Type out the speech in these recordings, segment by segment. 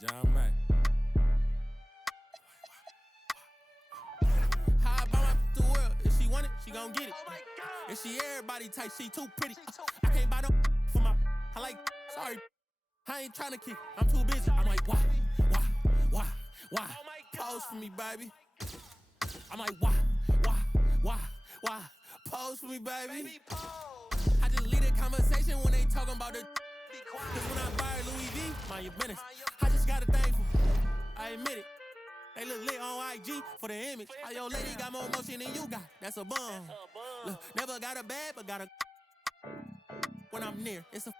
John Mack. How I buy my the world? If she want it, she gon' get it. If she everybody type, she too pretty. I can't buy no for my. I like. Sorry, I ain't tryna kick. I'm too busy. I'm like, why? Pose for me, baby. I'm like, why? Pose for me, baby. I just lead a conversation when they talking about the. Cause when I buy Louis V, mind your business. I just got a thing for. I admit it. They look lit on IG for the image. How your lady got more motion than you got. That's a bum. Look, never got a bad, but got a. When I'm near, it's a.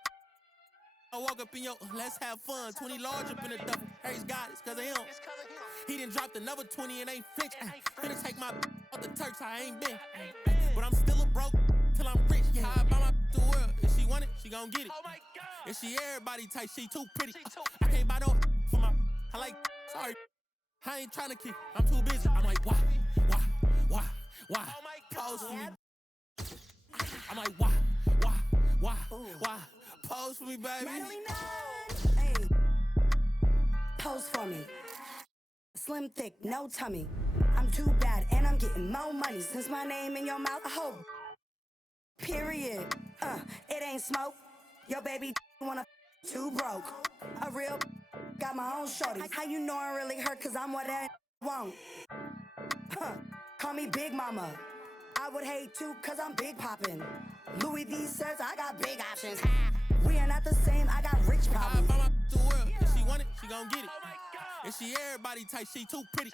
I walk up in your, let's have fun. 20 large up in the duffel. Harry's got it's cause of him. He done dropped another 20 and ain't flinch. Finna take my off the Turks, I ain't been. But I'm still a broke till I'm rich. Yeah, I buy my the world. If she want it, she gon' get it. If she everybody type, she too pretty. I can't buy no for my. I like. Sorry, I ain't tryna kick. I'm too busy. I'm like, why? Pose for me. I'm like, why? Pose for me, baby. Hey, pose for me. Slim, thick, no tummy. I'm too bad and I'm getting more money. Since my name in your mouth, I hope. Period. It ain't smoke. Your baby wanna too broke. A real got my own shorty. How you know I really hurt? Cause I'm what I won't. Call me Big Mama. I would hate too, cause I'm big poppin'. Louis V says I got big options. We are not the same, I got rich problems. I buy my the world. If she want it, she gon' get it. If she everybody type, she too pretty.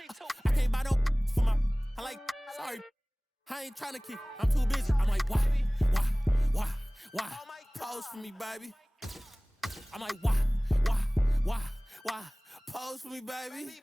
I can't buy no for my. I like. Sorry, I ain't tryna kick. I'm too busy. I'm like, why? Pose for me, baby. I'm like, why? Pose for me, baby.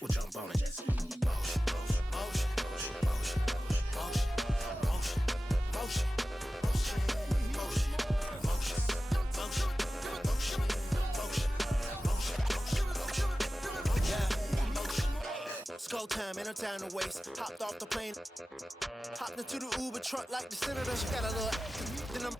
We'll jump on it. Go time, ain't no time to waste. Hopped off the plane, hopped into the Uber truck like the senator. She got a little. Then I'm.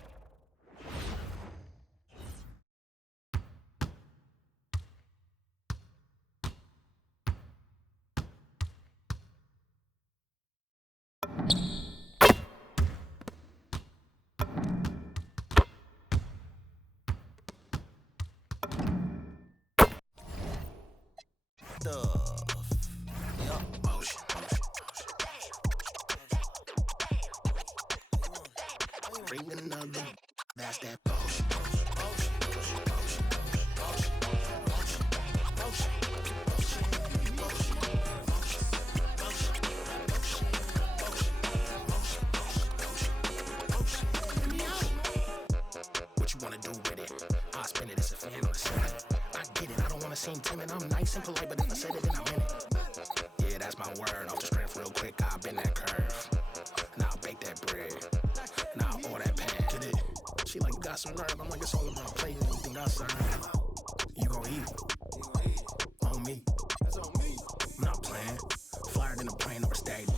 Bring another, that's that potion. What you wanna do with it? I'll spend it as a fan on the side. I get it, I don't wanna seem timid. I'm nice and polite, but if I said it, then I meant it. Yeah, that's my word. Off the strength real quick, I'll bend that curve. Now I'll bake that bread. Now I'll order that pan. Get it? She like, you got some nerve. I'm like, it's all about plate and anything I serve. You gon' eat. On me. That's on me. I'm not playing. Flyer than a plane or a stadium.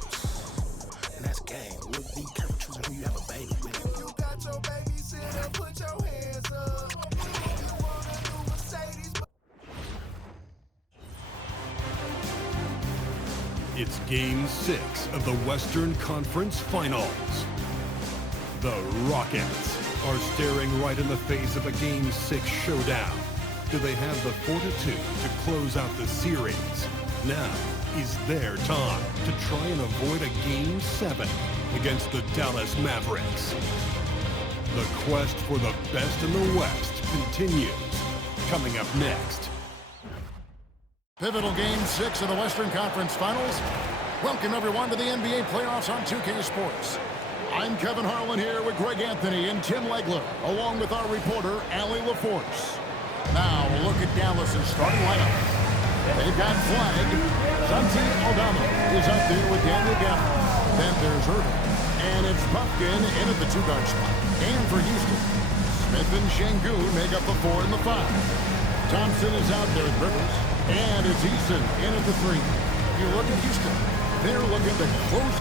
And that's game. Look, be careful choosing who you have a baby with. You got your babysitter, put your hands up. You wanna do Mercedes? It's Game 6 of the Western Conference Finals. The Rockets are staring right in the face of a Game 6 showdown. Do they have the fortitude to close out the series? Now is their time to try and avoid a Game 7 against the Dallas Mavericks. The quest for the best in the West continues. Coming up next. Pivotal Game 6 of the Western Conference Finals. Welcome, everyone, to the NBA playoffs on 2K Sports. I'm Kevin Harlan here with Greg Anthony and Tim Legler, along with our reporter, Allie LaForce. Now, we'll look at Dallas's starting lineup. They've got Flag. Santi Aldama is up there with Daniel Gafford. Then there's Irving. And it's Pumpkin in at the 2-guard spot. And for Houston, Smith and Şengün make up the 4 and the 5. Thompson is out there with Rivers. And it's Eason in at the 3. You look at Houston. They're looking to close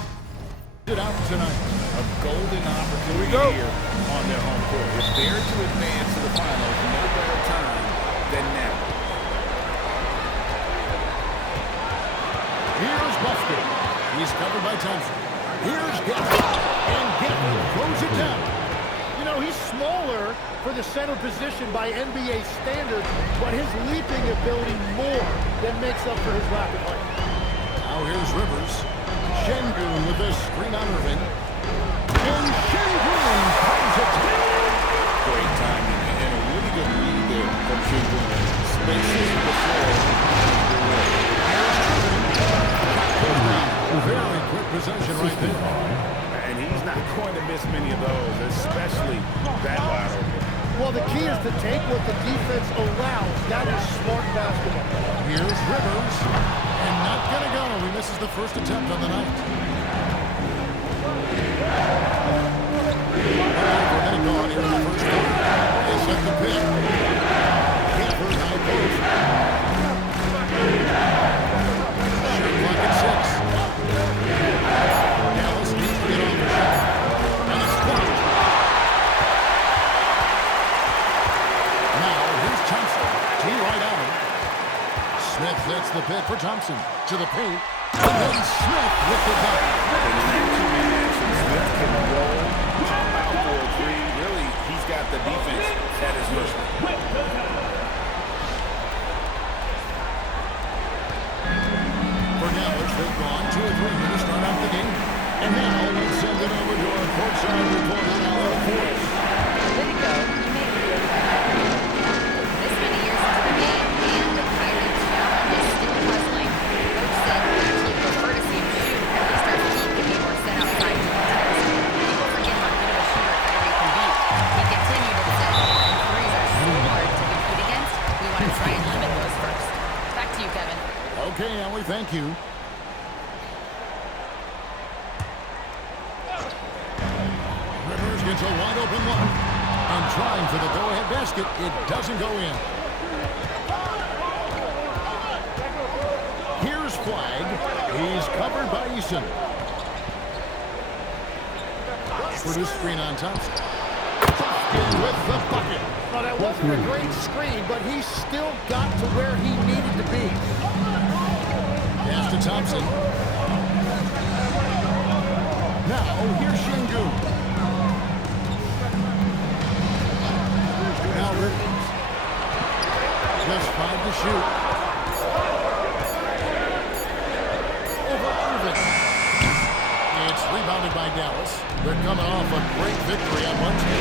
it out tonight. A golden opportunity here on their home court. If they're to advance to the finals, no better time than now. Here's Buster. He's covered by Thompson. Here's Gafford. And Gafford throws it down. You know, he's smaller for the center position by NBA standards, but his leaping ability more than makes up for his rapid height. Now here's Rivers. Şengün with this screen on Irving. And Şengün comes it down. Great timing and a really good read there from Şengün. Spaces the floor. Very quick possession right there. And he's not going to miss many of those, especially that wide open. Well, the key is to take what the defense allows. That is smart basketball. Here's Rivers. And not going to go. He misses the first attempt on the night. We're going to go on here in the first quarter. They set the pick. Gafford high post. Shot clock at 6. Dallas needs to get on the shot. And it's blocked. Now, here's Thompson. Tee right out. Smith sets the pick for Thompson. To the paint. And then Smith with the dunk. Smith can roll, pop out for a three. Really, he's got the defense at his mercy. For Dallas, they've gone 2 or 3 to start out the game. And now we send it over to our courtside reporter, Allie LaForce. Way to go. You made it really bad. This many years into the game, and the Pirates' challenge is still puzzling. Coach said he'd prefer to see him shoot. At least our team can be more set outside to contest. People forget how good of a shooter Kyrie can be. He continued and said, and threes are so hard to compete against, we want to try and limit those first. Back to you, Kevin. Okay, Allie, thank you. Rivers gets a wide open look. And trying for the go-ahead basket, it doesn't go in. Here's Flag. He's covered by Eason. For the screen on Thompson. Thompson with the bucket. Now, that wasn't a great screen, but he still got to where he needed to be. Pass to Thompson. Now, here's Şengün. Now Rivers. Just 5 to shoot. Over Irving. It's rebounded by Dallas. They're coming off a great victory on Wednesday.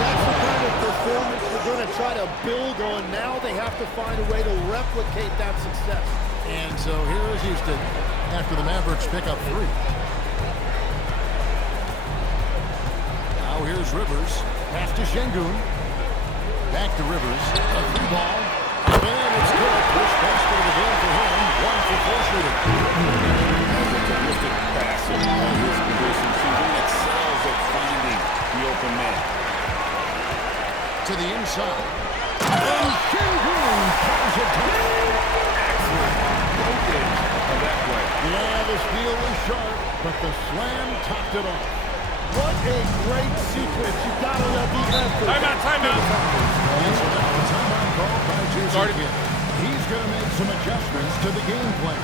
That's the kind of performance they're going to try to build on. Now they have to find a way to replicate that success. And so here is Houston after the Mavericks pick up 3. Now here's Rivers. Pass to Şengün. Back to Rivers. A 3-ball. And it's good. First basket of the game for him. 1 for 4 shooting. That's a terrific passer at his position. He excels at finding the open man. To the inside. And Şengün comes it down. Excellent focus of that play. Yeah, the steal was sharp, but the slam topped it off. What a great sequence. You gotta love the effort. Timeout. And so now a timeout called by Jason Kidd. He's going to make some adjustments to the game plan.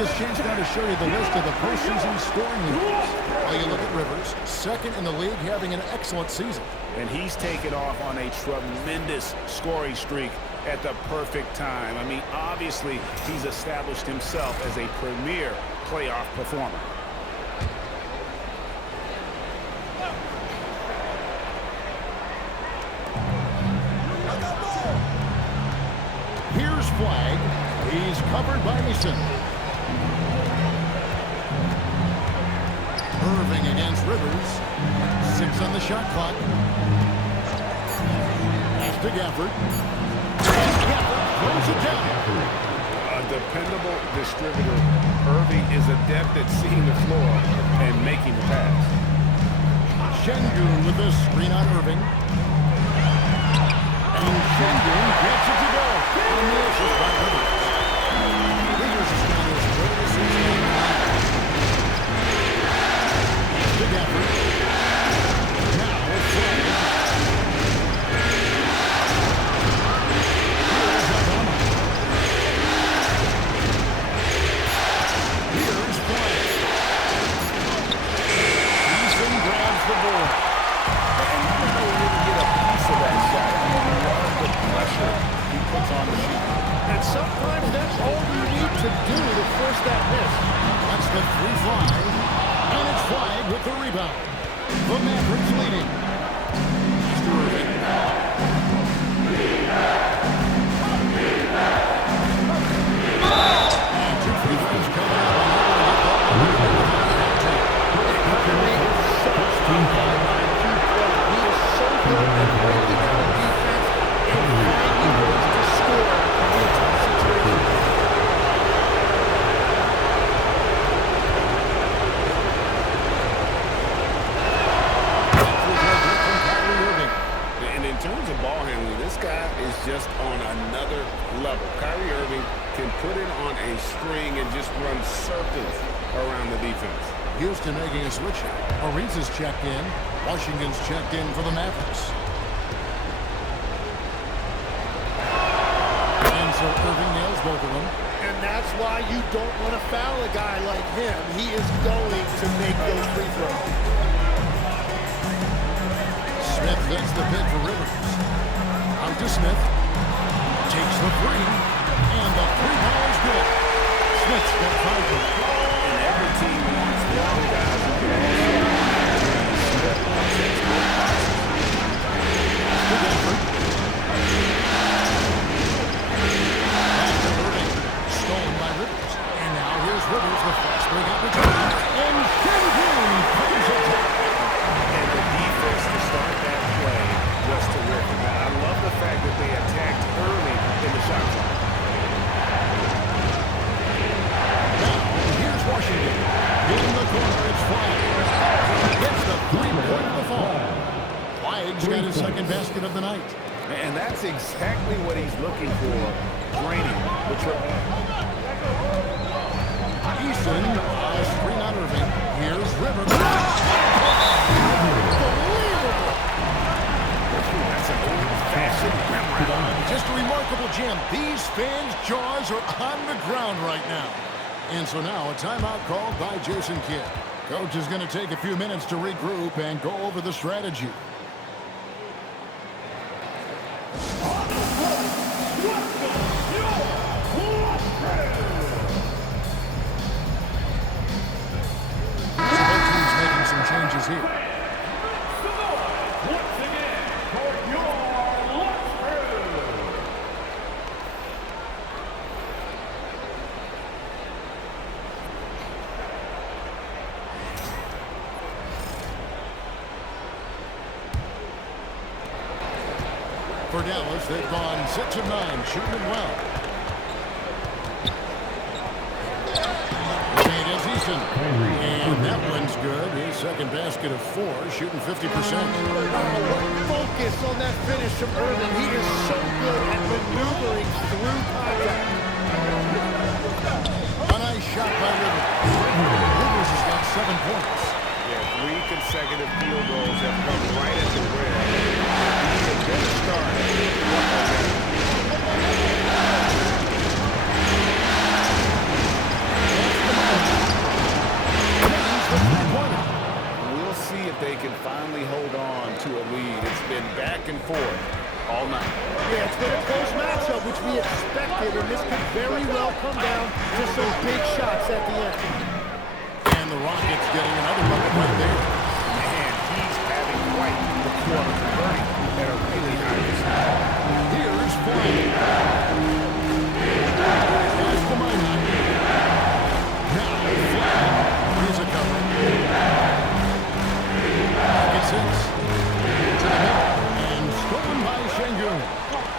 this chance now to show you the list of the postseason scoring leaders. Well, you look at Rivers, second in the league, having an excellent season. And he's taken off on a tremendous scoring streak at the perfect time. I mean, obviously, he's established himself as a premier playoff performer. Here's flag. He's covered by Mason. Irving against Rivers. 6 on the shot clock. Pass to Gafford. And Gafford throws it down. A dependable distributor, Irving is adept at seeing the floor and making the pass. Şengün with the screen on Irving. And Şengün gets it to go. And this is by Rivers. Rivers has got his third season. To Gafford. Now it's flag. Here's flag. Easton grabs the board. And even though he didn't get a piece of that shot, I love the pressure he puts on the shooter. And sometimes that's all you need to do to force that miss. That's the 3 fly. And it's flag with the rebound. The Mavericks leading. Pass to Irving. And 2 free throws coming up. Kyrie is such a high IQ player. He is so good at breaking out of defense and finding ways to score in tough situations. And in terms of ball handling, this guy is just on another level. Kyrie Irving can put it on a string and just run circles around the defense. Houston making a switch. Ariza's checked in. Washington's checked in for the Mavericks. And so Irving nails both of them. And that's why you don't want to foul a guy like him. He is going to make those free throws. Smith gets the pick for Rivers. Out to Smith. Takes the 3. And the 3-ball is good. Smith's got 5 points. And every team wants long guys who can also Smith takes good passes. To Gafford. Back to Irving. Stolen by Rivers. And now here's Rivers, the fast break opportunity. And Şengün comes it down. And the defense to start that play was terrific. I love the fact that they attacked early in the shot clock. Now, here's Washington. In the corner, it's Flag. Gets the 3-point of the fall. Flag's got his second basket of the night. And that's exactly what he's looking for, draining the triple. Easton, screen on Irving. Here's Rivers. That's an old-fashioned rim run. Just a remarkable jam. These fans' jaws are on the ground right now. And so now a timeout called by Jason Kidd. Coach is going to take a few minutes to regroup and go over the strategy. Changes here. For Dallas, they've gone 6 of 9, shooting it well. And that one's good. His second basket of 4, shooting 50%. Focus on that finish from Irving. He is so good at maneuvering through contact. A nice shot by Rivers. Rivers has got 7 points. Yeah, 3 consecutive field goals have come right at the rim. He's a good start. been back and forth all night. Yeah, it's been a close matchup, which we expected, and this could very well come down to some big shots at the end. And the Rockets getting another bucket right there. Man, he's having quite the quarter, converting at a really high percentage. Here's Flynn. Pass to Minot. Now Flynn. Here's a cover. Pocket six. To the middle. And stolen by Şengün.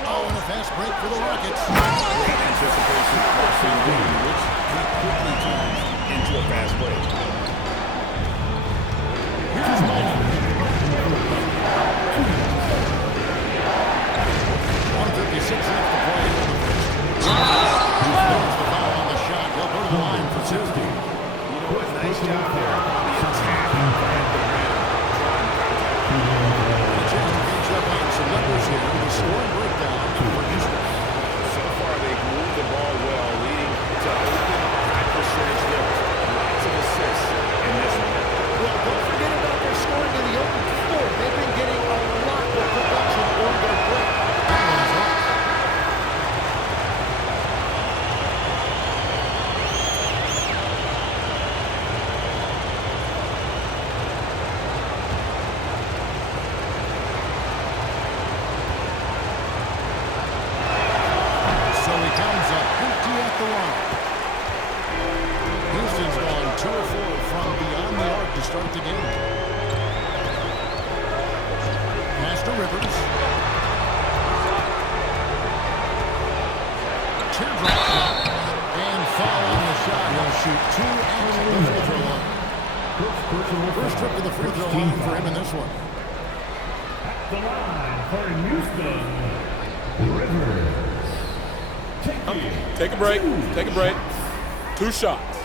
Oh, and a fast break for the Rockets. Great anticipation for Şengün, which he quickly turns into a fast break. Here's Minot. 1:56 left to play in the first. He throws the foul on the shot. He'll go to the line for 60. You know what? Nice job there on the attack at the rim. A chance to catch up on some numbers here. The scoring breakdown for Houston. So far, they've moved the ball well, leading to open, high-percentage looks. Lots of assists in this one. Well, don't forget about their scoring in the open floor. They've been getting a lot of production on their break. That one's off. So he comes up empty at the line. Houston's gone 2 of 4 from beyond the arc to start the game. Pass to Rivers. Teardrop shot. And foul on the shot. He'll shoot 2 at the free throw line. First trip to the free throw line for him in this one. The line for Houston, Rivers. Take a break. Take a break. 2 shots.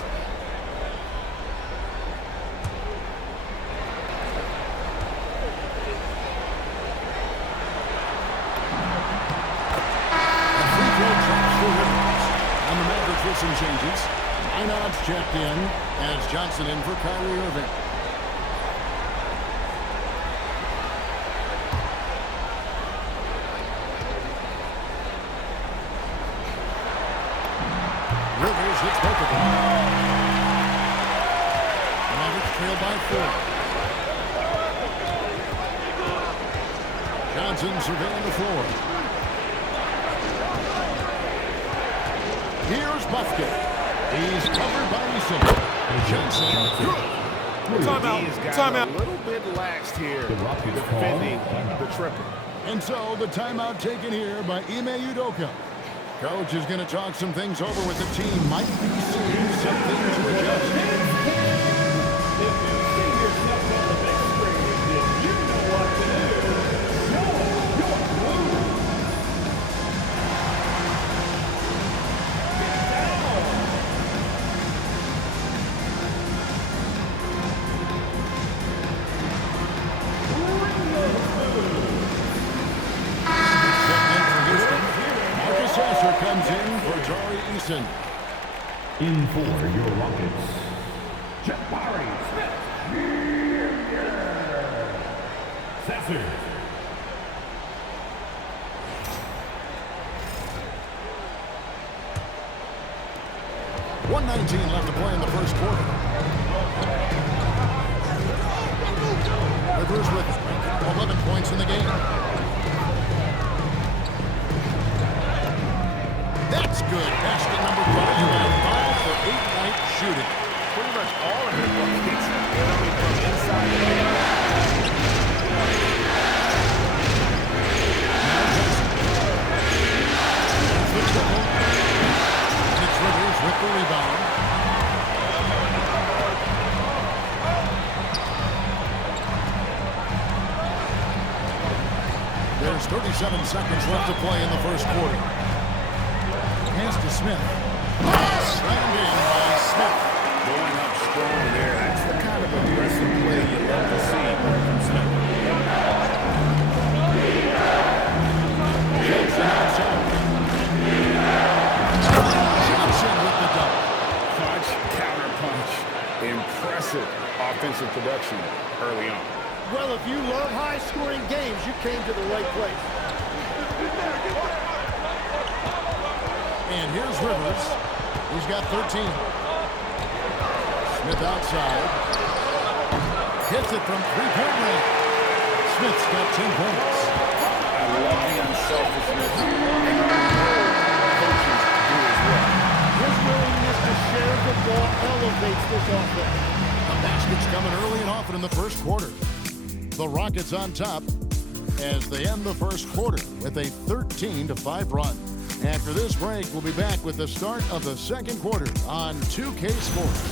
A free throw drops for Rivers. And the Mavericks with some changes. Minot's checked in as Johnson in for Kyrie Irving. Rivers hits both of them. The Mavericks trail by 4. Johnson surveying the floor. Here's Buffkin. He's covered by Eason. Johnson. Timeout. A little bit laxed here defending the triple. And so the timeout taken here by Ime Udoka. Coach is going to talk some things over with the team. Might be seeing something to adjust. Comes in for Tari Eason. In for your Rockets, Jabari Smith. Sensor. .119 left to play in the first quarter. Rivers with 11 points in the game. That's good. Basket number 5. You got a 5 for 8-night shooting. Pretty much all of their buckets coming from inside the paint. It's Rivers with the rebound. There's 37 seconds left to play in the first quarter. Pass to Smith. Slammed in by Smith. Going up strong there. That's the kind of aggressive play you love to see from Smith. Johnson outside. Johnson with the double. Punch, counter punch. Impressive offensive production early on. Well, if you love high-scoring games, you came to the right place. And here's Rivers. He's got 13. Smith outside. Hits it from three-point range. Smith's got 10 points. I love the unselfishness, and coaches do as well. His willingness to share the ball elevates this offense. The basket's coming early and often in the first quarter. The Rockets on top as they end the first quarter with a 13-5 run. After this break, we'll be back with the start of the second quarter on 2K Sports.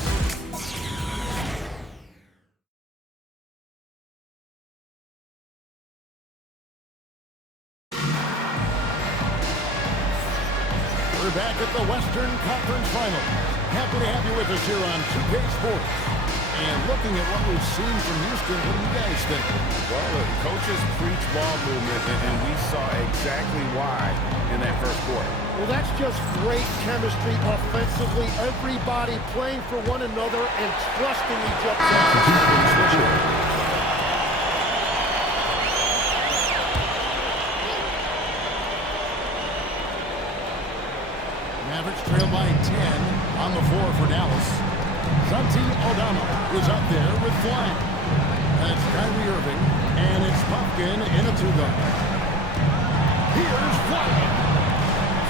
We're back at the Western Conference Final. Happy to have you with us here on 2K Sports. And looking at what we've seen from Houston, what do you guys think? Well, the coaches preach ball movement, and we saw exactly why in that first quarter. Well, that's just great chemistry offensively. Everybody playing for one another and trusting each other. Mavericks trail by 10 on the floor for Dallas. Santi Aldama is up there with flag. That's Kyrie Irving, and it's Pumpkin in a two-guard. Here's Flag.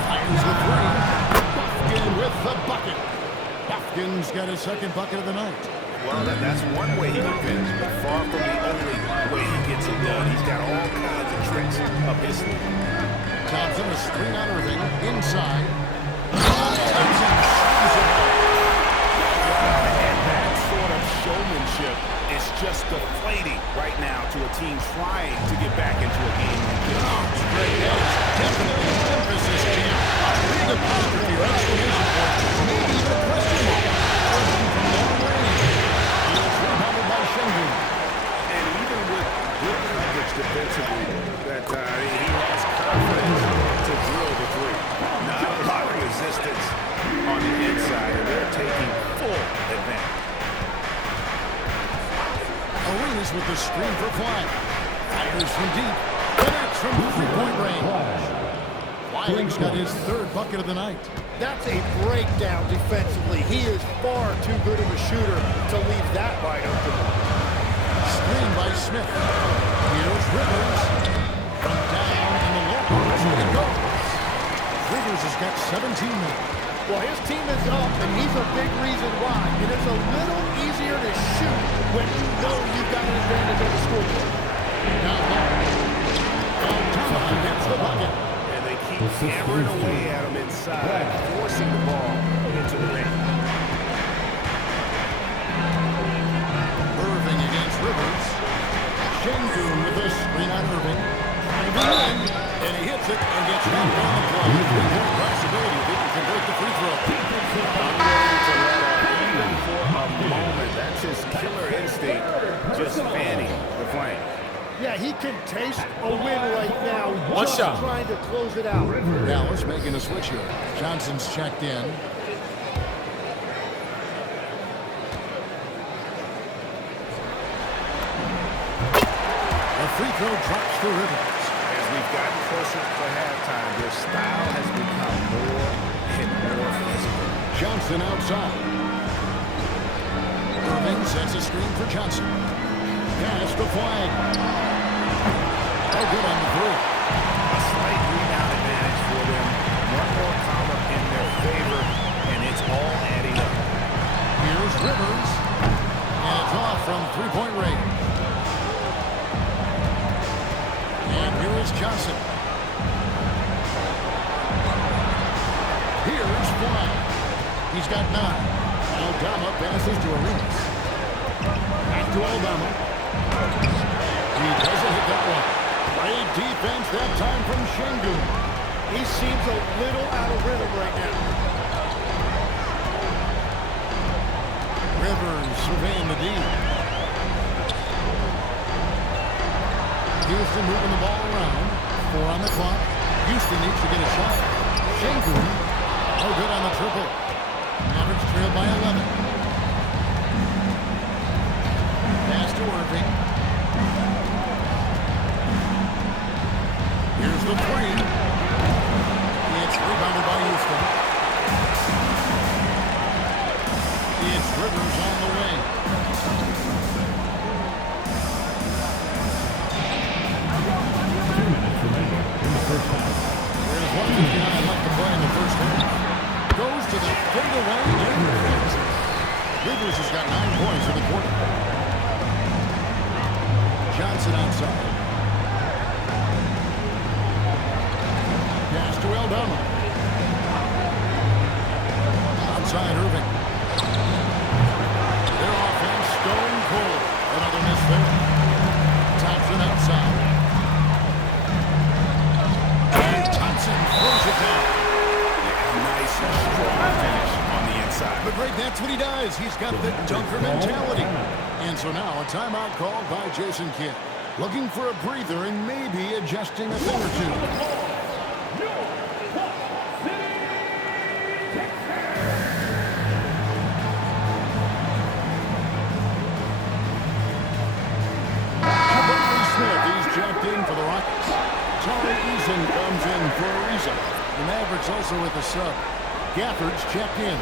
Fires the three. Pumpkin with the bucket. Pumpkin's got his second bucket of the night. Well, that's one way he can finish, but far from the only way he gets it done. He's got all kinds of tricks up his sleeve. Thompson, a screen on Irving, inside. Showmanship is just deflating right now to a team trying to get back into a game like this. Great edge. Definitely an emphasis, champ. Big apostrophe or exclamation point. Maybe even question mark. From long range. It's rebounded by Shengun. And even with good coverage defensively, that he has confidence to drill the three. Not a lot of resistance on the inside, and they're taking full advantage. Arenas with the screen for Flag. Fires from deep. Connects from three-point range. Flag's got his third bucket of the night. That's a breakdown defensively. He is far too good of a shooter to leave that wide open. Screen by Smith. Here's Rivers. From down in the low post. It goes. Rivers has got 17 now. Well, his team is up, and he's a big reason why. It is a little easier to shoot when you know you've got an advantage on the scoreboard. Now, Aldama gets the bucket. And they keep hammering away at him inside, forcing the ball into the ring. Irving against Rivers. Shengun with a screen on Irving. And he hits it and gets knocked on the play. Three-point possibility if he can convert the free throw. Even for a moment, that's his killer instinct, just fanning the flame. Yeah, he can taste a win right now. One just shot. trying to close it out. Dallas making a switch here. Johnson's checked in. A free throw drops for Rivers. As we've gotten closer to halftime, their style has become more and more physical. Johnson outside. Irving sets a screen for Johnson. Pass to Flag. Oh, good on the three. A slight rebound advantage for them. One more column in their favor, and it's all adding up. Here's Rivers. And it's off from three-point range. And here is Johnson. Here's Flag. He's got 9. Aldama passes to Arenas. Back to Aldama. He doesn't hit that one. Great defense that time from Shengun. He seems a little out of rhythm right now. Rivers surveying the D. Houston moving the ball around. 4 on the clock. Houston needs to get a shot. Shengun. No good on the triple. Mavericks trail by 11. Pass to Irving. the three. It's rebounded by Houston. It's Rivers on the wing. 2 minutes remaining in the first half. There's 1:59 left to play in the first half. Goes to the fadeaway and hits. Rivers has got 9 points in the quarter. Johnson outside. Pass to Aldama. Outside Irving. Their offense stone cold. Another miss there. Thompson outside. And Thompson throws it down. Nice, strong finish on the inside. But Greg, that's what he does. He's got the dunker mentality. And so now a timeout called by Jason Kidd. Looking for a breather and maybe adjusting a thing or two. Checked in for the Rockets. Tari Eason comes in for Ariza. The Mavericks also with the sub. Gafford's checked in.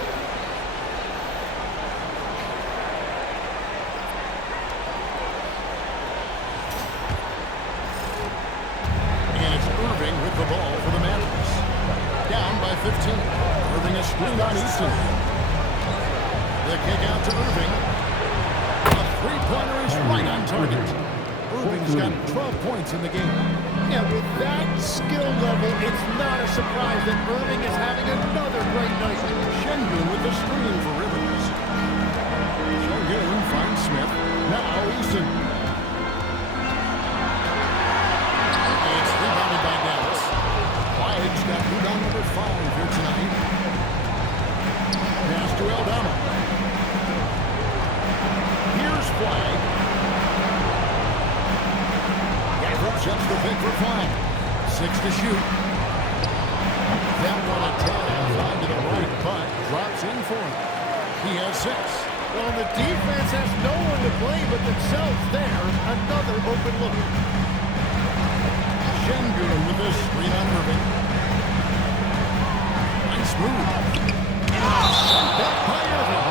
And it's Irving with the ball for the Mavericks. Down by 15. Irving a screen on Eason. The kick out to Irving. A three-pointer is right on target. Irving's got 12 points in the game. Yeah, with that skill level, it's not a surprise that Irving is having another great night. Şengün with the screen for Rivers. Şengün finds Smith. Now Eason. It's rebounded by Dallas. Wyatt's got rebound number 5 here tonight. Pass to Aldama. Here's Flag. Checks the pick for 5. 6 to shoot. That one a 10. 5 to the right, but drops in for him. He has 6. Well, the defense has no one to blame but themselves there. Another open look. Şengün with this screen on Irving. Nice move. Shot back by Irving.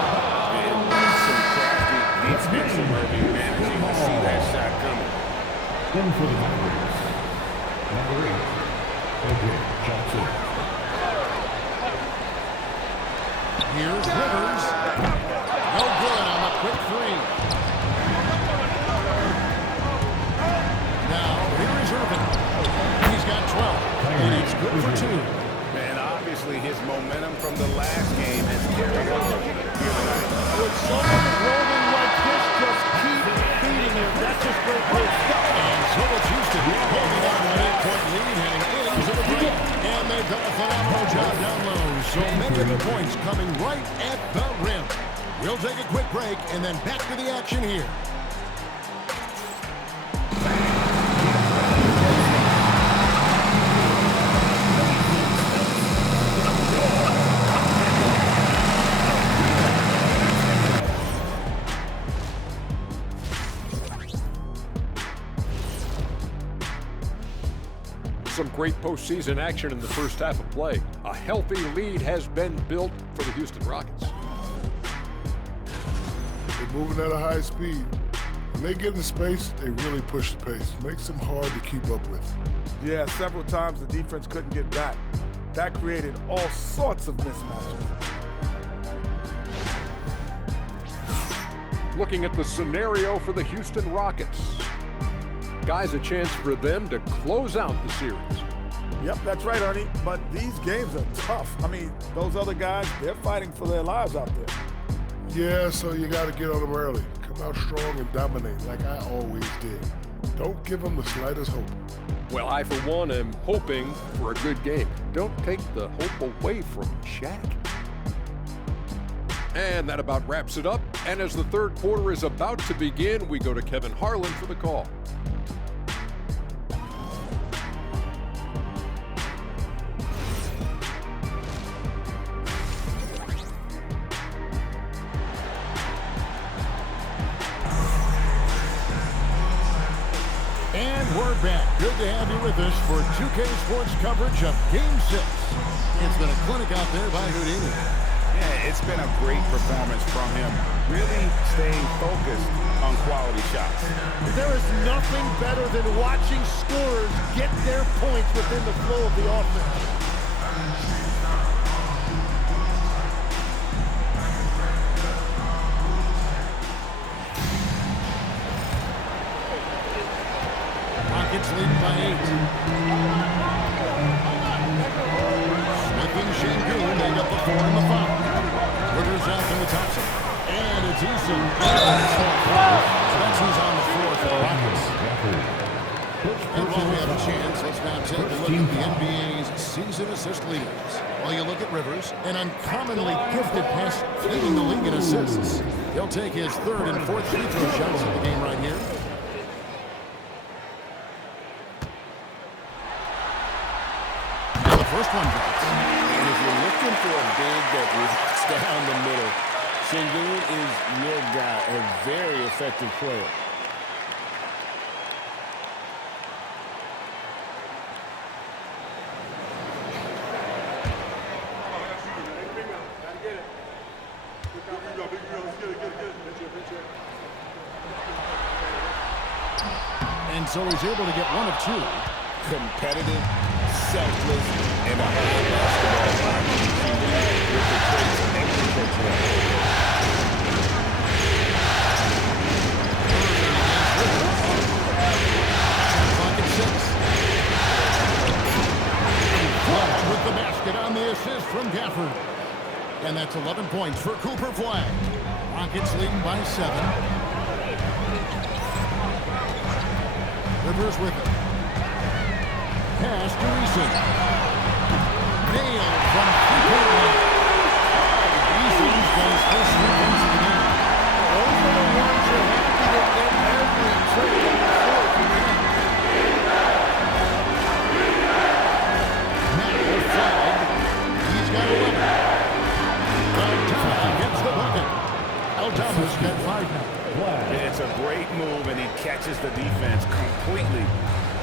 Some crafty defense from Irving, man. You can see that shot coming. In for the Mavericks, number 8, Edwin Johnson. Here's Rivers. No good on the quick three. Now, here is Irving. He's got 12, and it's good for 2. Man, obviously his momentum from the last game has carried over here tonight. When someone rolling like this, just keep beating him. That's just great play stuff. And so it's Houston holding on to an 8-point lead heading into the break. And they've done a phenomenal job down low. So many of the points coming right at the rim. We'll take a quick break and then back to the action here. Some great postseason action in the first half of play. A healthy lead has been built for the Houston Rockets. They're moving at a high speed. When they get in space, they really push the pace. Makes them hard to keep up with. Yeah, several times the defense couldn't get back. That created all sorts of mismatches. Looking at the scenario for the Houston Rockets. Guys, a chance for them to close out the series. Yep, that's right, Ernie. But these games are tough. I mean, those other guys, they're fighting for their lives out there. Yeah, so you got to get on them early. Come out strong and dominate like I always did. Don't give them the slightest hope. Well, I, for one, am hoping for a good game. Don't take the hope away from Shaq. And that about wraps it up. And as the third quarter is about to begin, we go to Kevin Harlan for the call. And we're back. Good to have you with us for 2K Sports coverage of Game 6. It's been a clinic out there by Houdini. Yeah, it's been a great performance from him. Really staying focused on quality shots. There is nothing better than watching scorers get their points within the flow of the offense. Rockets leading by 8. Smith and Shingun, they got the 4 and the 5. Rivers out to the top side. And it's Eason. That's who's on the floor for the Rockets. And while we have a chance, let's now take a look at the NBA's season assist leaders. While you look at Rivers, an uncommonly gifted passer, leading the league in assists. He'll take his 3rd and 4th free throw shots of the game right here. First one drops. And if you're looking for a big that walks down the middle, Shingun is your guy, a very effective player. And so he's able to get 1 of 2. Competitive, selfless, and a high basketball IQ with the traits of every coach. Pocket 6. With the basket on the assist from Gafford. And that's 11 points for Cooper Flag. Rockets leading by 7. Rivers with it. Pass to Eason. Nailed from 3-point line. Eason's got his first 3 points of the game. Those are the ones you're happy to get every trick on the floor. Now Flag. He's got 11. Altama gets the bucket. Altama's got 5 now. It's a great move, and he catches the defense completely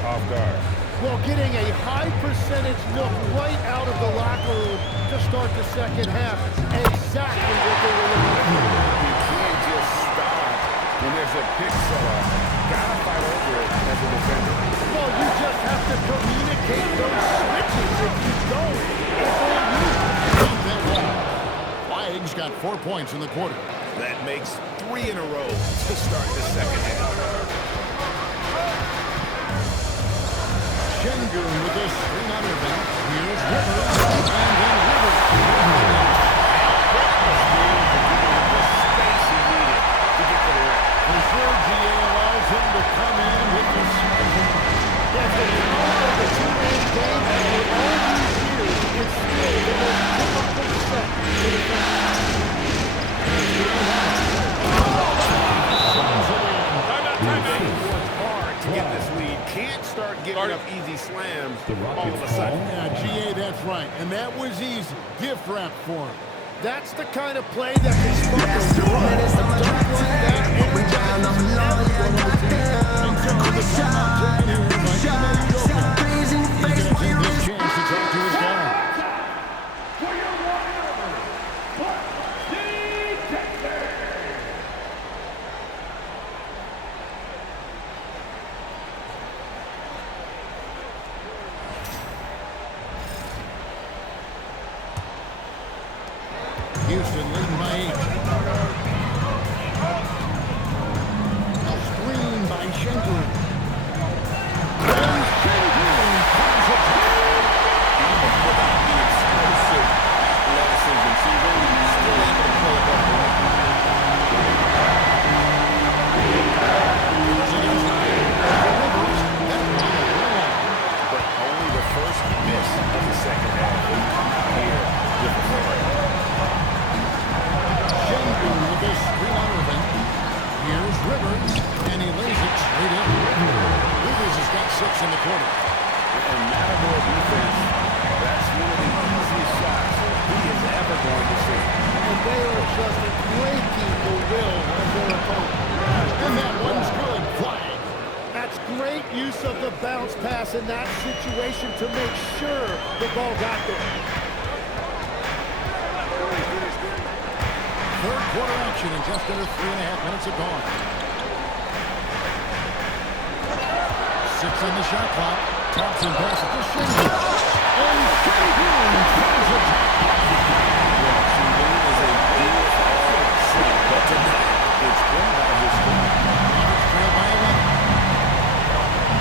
off guard. Well, getting a high percentage look right out of the locker room to start the second half. Exactly what they were looking for. You can't just stop when there's a pick set-up. Gotta fight over it as a defender. Well, you just have to communicate those switches. If you don't, it's on you. Flag's got 4 points in the quarter. That makes 3 in a row to start the second half. Shingun with this string on Irving. Here's Rivers. And then Rivers. The space he needed to get to the rim. The GA allows him to come in with the That's the power of the two-man game, and for all these years, it's still the most difficult set to defend. To get this lead, can't start giving up easy slams all of a sudden. Yeah, GA, that's right. And that was easy. Gift wrap for him. That's the kind of play that can spark a run. A dunk like that, energizes everyone on the team. And so the timeout taken here by Ime Udoka. He's going to take this chance to talk to his guy. Houston leading by 8. Screen by Shingun. And Shingun comes it. Without the explosive athleticism, she really still able to pull it up. But only the first miss of the second half. Here with the play. Shingun with this screen on Irving. Here's Rivers, and he lays it straight in. Rivers has got 6 in the quarter. And Matador defense, that's one of the easiest shots he is ever going to see. And they are just breaking the will of their opponent. And that one's good. Flag. That's great use of the bounce pass. pass in that situation to make sure the ball got there. Third quarter action in just under 3.5 minutes have gone. 6 on the shot clock. Thompson passes to Shingle. And Shingle tries it. Shingle is a beautiful center, but tonight it's been by his team. Mavericks trail by 11.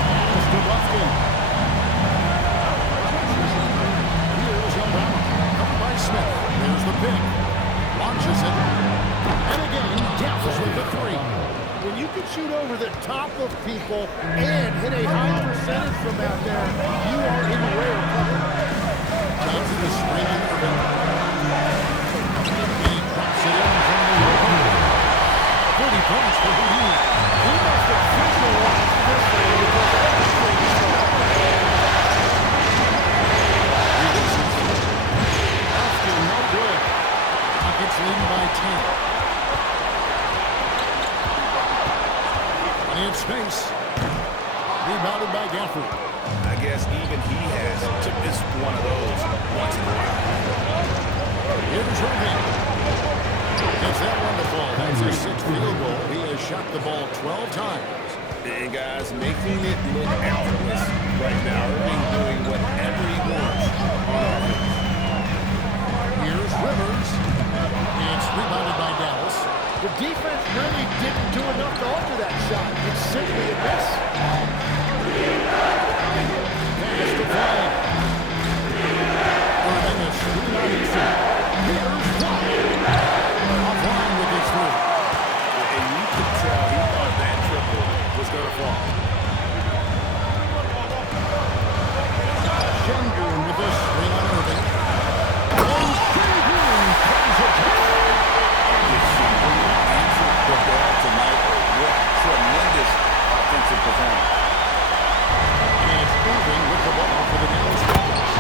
Pass to Buffkin. Here's Obama. Covered by Smith. There's the pick. Launches it. And again, Dallas with the three. When you can shoot over the top of people and hit a high percentage from out there, you are in rare company. Johnson is spraying Irving. He drops it in from the low. 30 points for Houdini. He must have visualized this one because everything is releases. Buffkin, no good. Rockets leading by 10. In space. Rebounded by Gafford. I guess even he has to miss one of those once in a while. Here's Irving. Gets that one to fall. That's his 6th field goal. He has shot the ball 12 times. And guys, making it look effortless right now. Irving doing whatever he wants on offense. Here's Rivers. It's rebounded by Dallas. The defense really didn't do enough to alter that shot. It's simply a miss. Pass to Flynn. Irving is shooting on easy. Here's Flynn. Offline with his three. And you could tell he thought that triple was going to fall. Shengun with a screen on Irving. And Shengun plays it down. The ball tonight. What tremendous offensive performance. And it's Irving with the ball for the Dallas Mavericks.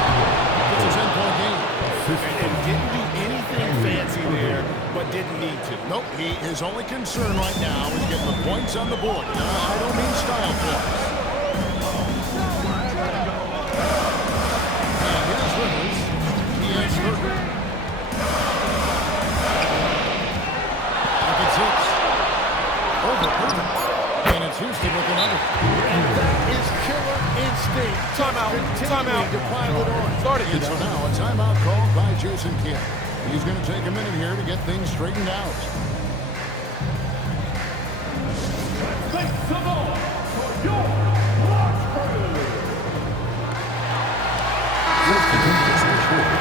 It's a 10-point game. And didn't do anything fancy there, but didn't need to. Nope, his only concern right now is getting the points on the board. I don't mean style points. And here's Rivers. He has Herter. Up it's Hicks. Over Irving. And it's Houston with another. And that is killer instinct. Timeout. Timeout. To pile it on. Start it. And so now a timeout called by Jason Kidd. He's going to take a minute here to get things straightened out.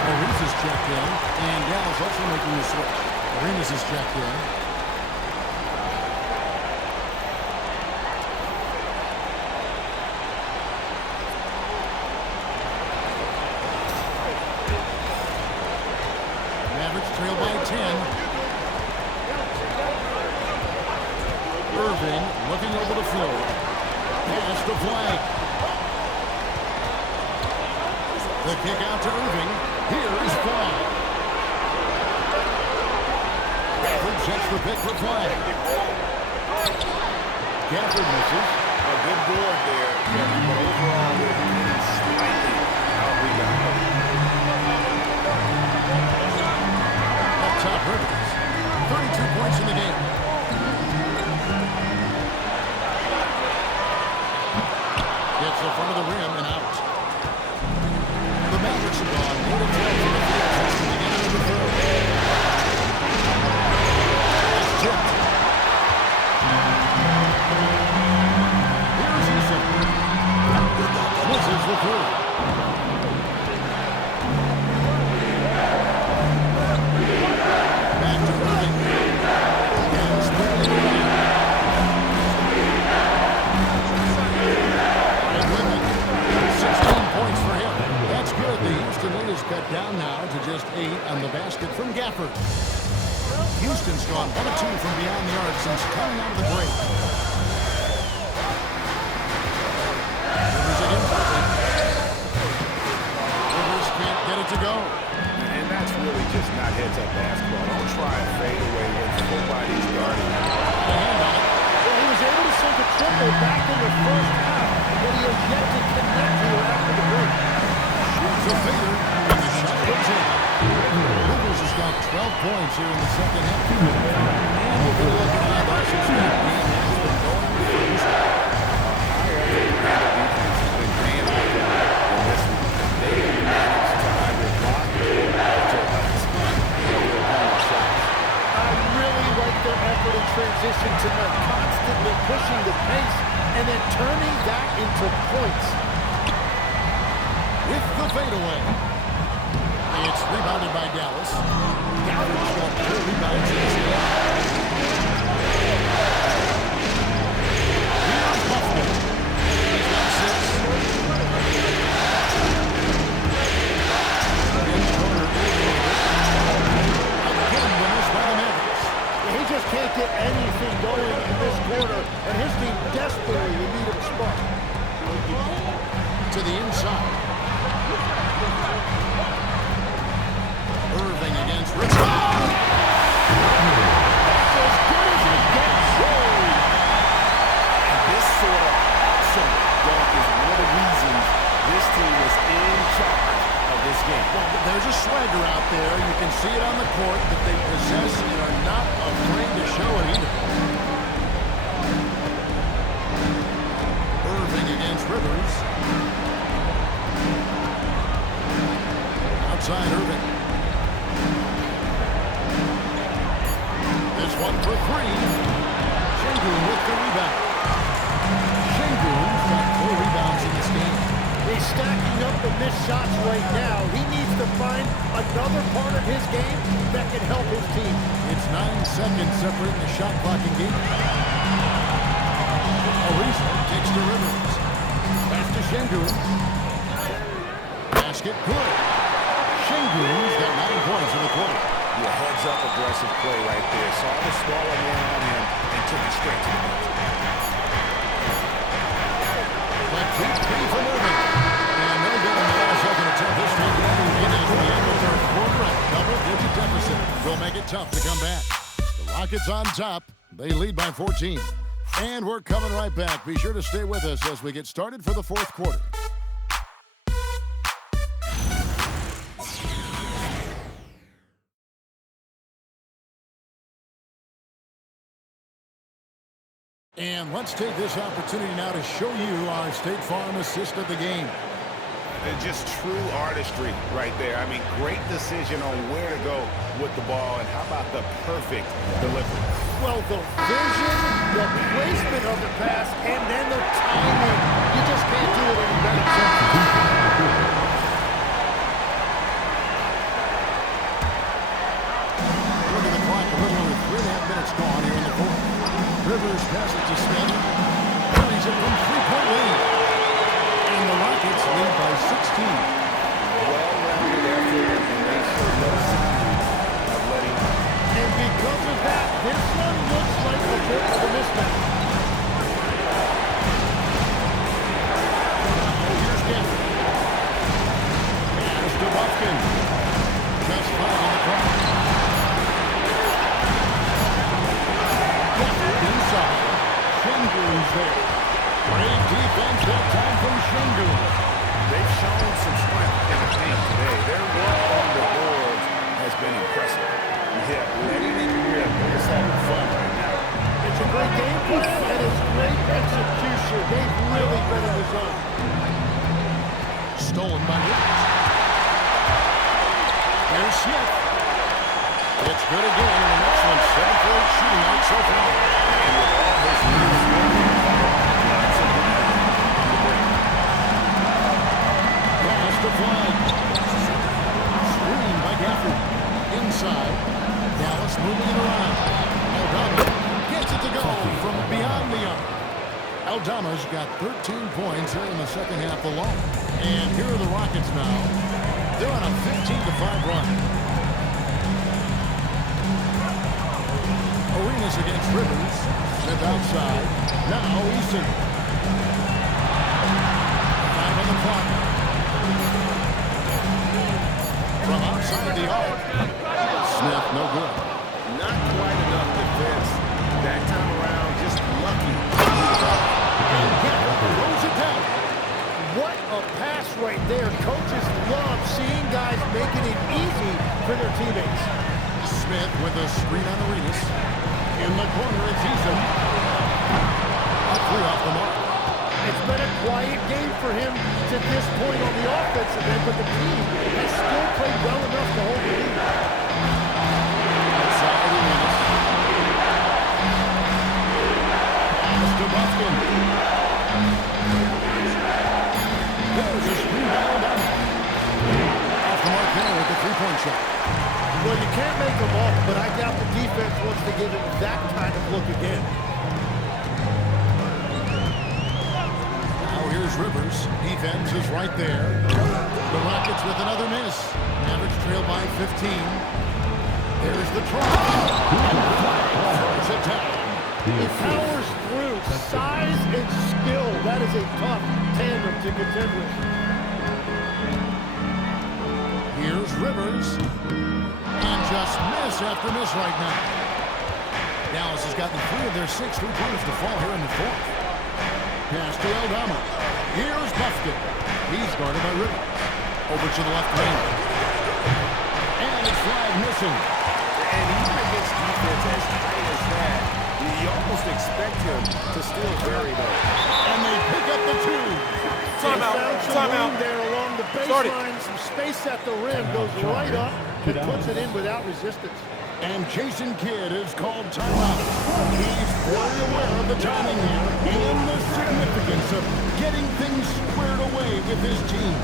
Arenas is checked in, and Dallas also making the switch. Arenas is checked in. Mavericks trail by 10. Irving looking over the floor. Pass to Flag. The kick out to Irving. Here is Flag. Gafford sets the pick for Flag. Gafford misses. A good board there, Kevin, but overall, they're slightly out-rebounded. Up top, Rivers. 32 points in the game. Gets the front of the rim and out. The Mavericks are gone 1 of 12 from the field since the beginning of the third. It's tipped. Here's Houston. Misses the three. Back to Irving. And splitting away. And Lemon, 16 points for him. That's good. The Houston lead is cut down now to just 8 on the basket from Gafford. Houston's gone 1 of 2 from beyond the arc since coming out of the break. Rivers against Irving. Rivers can't get it to go. And that's really just not heads-up basketball. Don't try and fade away when nobody's guarding. A hand on it. Well, he was able to sink a triple back in the first half. but he has yet to connect here after the break. Shoots a fader, and the shot goes in. Rivers has got 12 points here in the second half. And we'll take a look at how this game has been going first. Defense has been paying off in this one. They have managed to either block or alter shots. I really like their effort in transition tonight, constantly pushing the pace and then turning that into points. With the fadeaway. It's rebounded by Dallas. Dallas got 4 rebounds in this game. Here's Buffalo. He's got 6. In the corner, again winners by the Mavericks. He just can't get anything going in this quarter, and his team desperately in need of a spark. To the inside. Irving against Rich. That's as good as it gets. This sort of awesome dunk is one of the reasons this team is in charge of this game. Well, there's a swagger out there. You can see it on the court that they possess and are not afraid to show it either. Irving against Rivers. Outside Irving. This one for 3. Şengün with the rebound. Şengün's got 4 rebounds in this game. He's stacking up the missed shots right now. He needs to find another part of his game that can help his team. It's 9 seconds separating the shot clock and game. Ariza takes to Rivers. Pass to Şengün. Basket good. Şengün's got 9 points in the quarter. Yeah, heads-up aggressive play right there. Saw the smaller man on him and took it straight to the bench. But keep 3 from Irving. And they'll get him the last second attempt this time. It is the end of the third quarter at double-digit deficit. Will make it tough to come back. The Rockets on top. They lead by 14. And we're coming right back. Be sure to stay with us as we get started for the fourth quarter. And let's take this opportunity now to show you our State Farm assist of the game. Just true artistry right there. I mean, great decision on where to go with the ball, and how about the perfect delivery? Well, the vision, the placement of the pass, and then the timing. You just can't do it any better. Look at the clock, a little over 3.5 minutes gone here in the fourth. Rivers passes to Smith. Carries it from three-point range. And the Rockets lead by 16. Well-rounded effort, and they show no sign of letting up. And because of that, this one looks like a bit of a mismatch. Here's Gafford. Pass to Buffkin. Just 5 on the clock. Gafford inside. Şengün's there. Great defense that time from Şengün. They've shown some strength in the paint today. Their work on the boards has been impressive. Yeah, letting it rip. They're just having fun right now. It's a great game plan, and it's great execution. They've really been in the zone. Stolen by Rivers. There's Smith. It's good again, and the next one's 7 for 8 shooting night so far. And with all his moves, lots of running on the break. Pass to Flood. Screen by Gafford. Inside. Dallas moving it around. Aldama gets it to go from beyond the arc. Aldama's got 13 points here in the second half alone. And here are the Rockets now. They're on a 15-5 run. Arenas against Rivers. Smith outside. Now Easton. 5 on the clock. From outside the arc. Smith, no good. Not quite enough defense. That time around, just lucky. And Gafford throws it down. right there. Coaches love seeing guys making it easy for their teammates. Smith with a screen on Arenas. In the corner, it's Eason. A three off the mark. It's been a quiet game for him to this point on the offensive end, but the team has still played well enough to hold the lead. Outside Arenas. Mr. Buffkin. There's a screen by Obama. Off the mark there with the three-point shot. Well, you can't make them all, but I doubt the defense wants to give him that kind of look again. Now here's Rivers. Defense is right there. The Rockets with another miss. Mavericks trail by 15. There's the try. First attack. He powers through. Size and skill. That is a tough tandem to contend with. Here's Rivers. And just miss after miss right now. Dallas has gotten 3 of their 6 3-pointers to fall here in the fourth. Pass to Aldama. Here's Buffkin. He's guarded by Rivers. Over to the left wing. And it's flag missing. And even against defense as tight as that, you almost expect him to still vary those. And they pick up the 2. Timeout there along the baseline. Some space at the rim. Goes right up and puts it in without resistance. And Jason Kidd is called timeout. He's very aware of the timing here and the significance of getting things squared away with his team.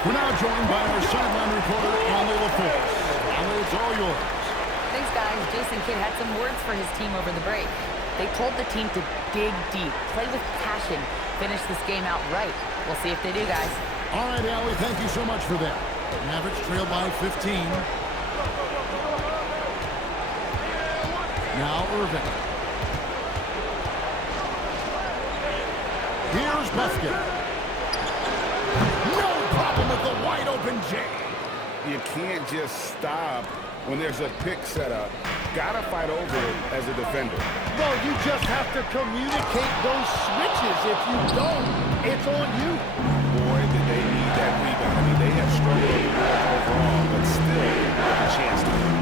We're now joined by our sideline reporter, Allie LaForce. Allie, it's all yours. Thanks, guys. Jason Kidd had some words for his team over the break. They told the team to dig deep, play with passion, finish this game out right. We'll see if they do, guys. All right, Allie, thank you so much for that. Mavericks trail by 15. Now Irving. Here's Buffkin. No problem with the wide open J. You can't just stop when there's a pick set up. Gotta fight over it as a defender. Well, you just have to communicate those switches. If you don't, it's on you. Boy, did they need that rebound. I mean, they have struggled overall, but still have a chance to win.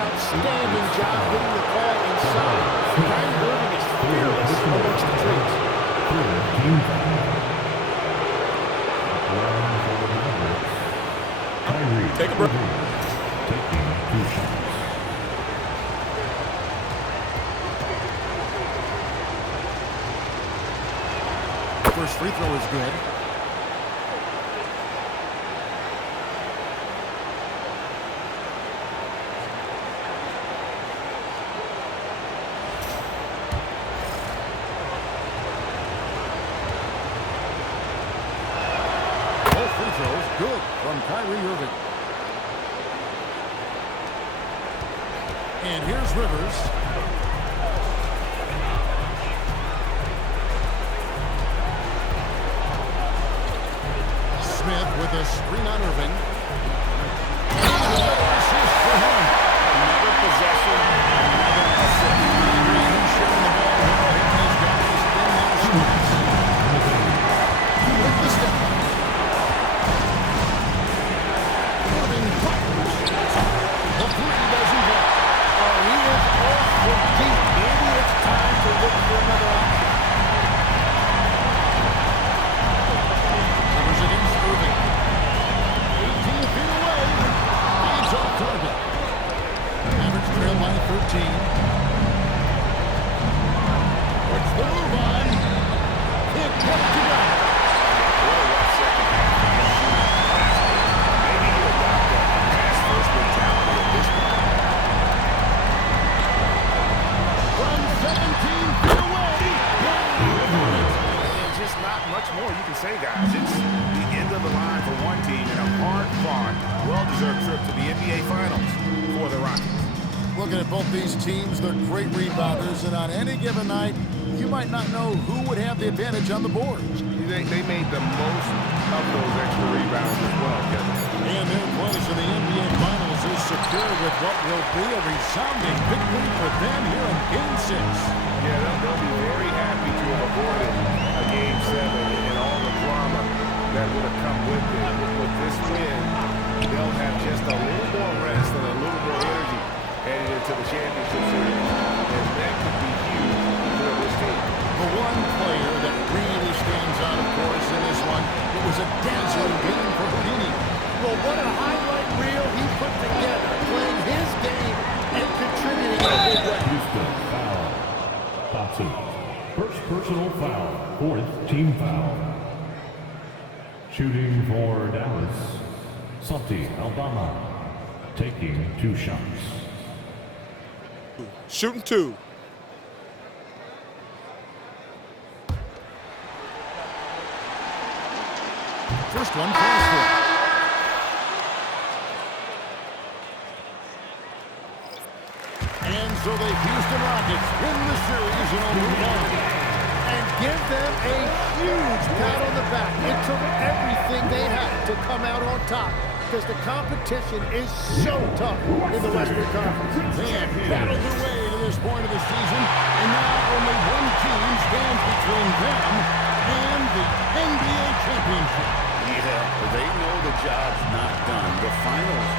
Outstanding job getting the ball inside. Kyrie Irving is fearless amongst the troops. Take a break. Taking 2 shots. First free throw is good. Both free throws good from Kyrie Irving. And here's Rivers. Smith with a screen on Irving. Another assist for him. Another possession, another assist. He's sharing the ball well, hitting his guys in their spots. With the step. Irving fires. The three doesn't go. Oh, he is off from deep. Maybe it's time to look for another option. not much more you can say, guys. It's the end of the line for one team and a hard-fought, well-deserved trip to the NBA Finals for the Rockets. Looking at both these teams, they're great rebounders, and on any given night, you might not know who would have the advantage on the boards. They made the most of those extra rebounds as well, Kevin. And their place in the NBA Finals is secure with what will be a resounding victory for them here in Game 6. Yeah, they'll be very happy to have avoided a Game 7 and all the drama that would have come with it. With this win, they'll have just a little more rest and a little more energy heading into the championship series. And that could be huge for this team. The one player that really stands out, of course, in this one, it was a dazzling game for Houdini. Well, what a highlight reel he put together, playing his game and contributing in a big way. Houston foul. Thompson. First personal foul. Fourth team foul. Shooting for Dallas. Santi Aldama. Taking 2 shots. Shooting 2. First one falls for him. And so the Houston Rockets win the series and will move on. And give them a huge pat on the back. It took everything they had to come out on top because the competition is so tough in the Western Conference. They have battled their way to this point of the season, and now only one team stands between them and the NBA championship. Yeah, they know the job's not done. The finals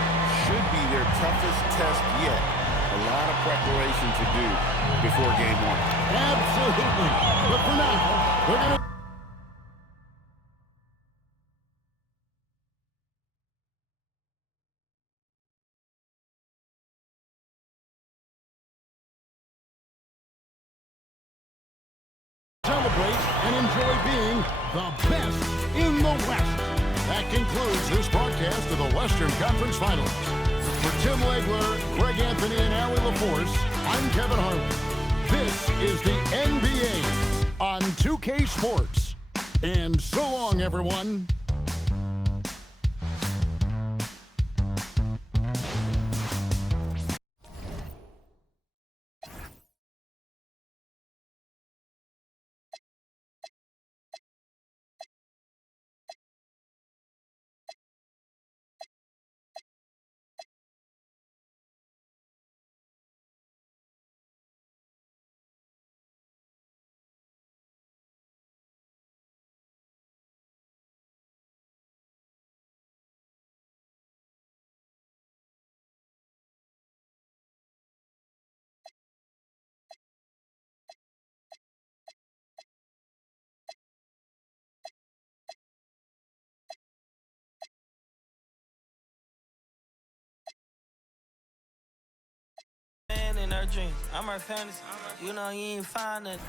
should be their toughest test yet. A lot of preparation to do before game 1. Absolutely. But for now, we're going to... celebrate and enjoy being the best in the West. That concludes this broadcast of the Western Conference Finals. For Tim Legler, Greg Anthony, and Allie LaForce, I'm Kevin Harlan. This is the NBA on 2K Sports. And so long, everyone. In our dreams, I'm our fantasy. You know you ain't find nothing.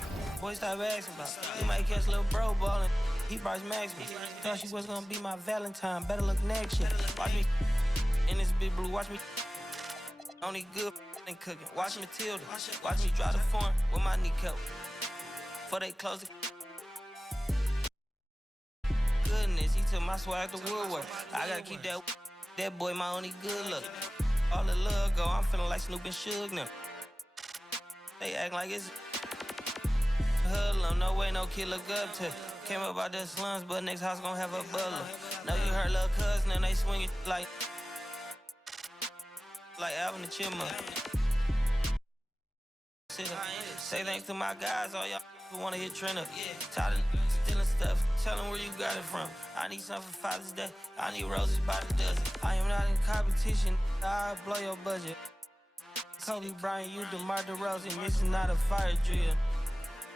Boy, stop asking about. You might catch a little bro ballin'. He Bryce Max me. Thought she was gonna be my Valentine. Better look next year. Watch me in this big blue. Watch me only good and cooking. Watch Matilda. Watch me drive the form with my kneecap. Before they close the goodness, he took my swag to Woodward. I gotta keep that boy my only good look. All the love go, I'm feeling like Snoop and Suge now. They act like it's hoodlum, no way no kid look up to. Came up out the slums, but next house gon' have a butler. Know you heard little cousin and they swing it like Alvin the Chipmunk. Say thanks to my guys, all y'all who wanna hit trend up. Tired of stealing stuff, tell them where you got it from. I need something for Father's Day, I need roses by the dozen. I am not in competition, I'll blow your budget. Kobe Bryant, you DeMar DeRozan, this is not a fire drill.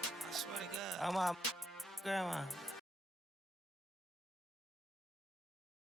I swear to God, I'm my grandma.